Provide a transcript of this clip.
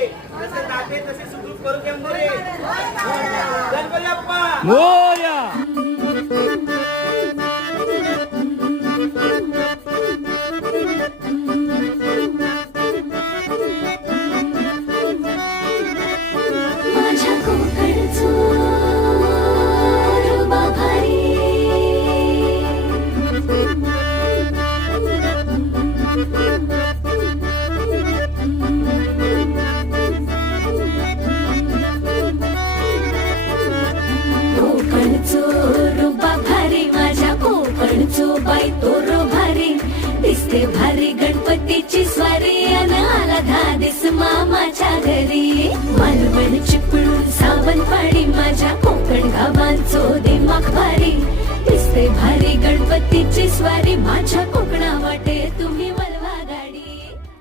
रे जसे दाबे तसे सुखरूप करू दे मोरे. गणपती बाप्पा मोरया. माझ्या कोकणचो रुबा भारी. कोकणचो रुबा भारी, माझ्या कोकणचो बाई तो रो भारी. दिसते भारी गणपतीची स्वारी, अन आला धादिस मामाच्या घरी. मालवण चिपळूण सावंतवाडी, माझ्या कोकण गावांचो दिमाग भारी. दिसते भारी गणपतीची स्वारी, माझ्या कोकणा वाटे तुम्ही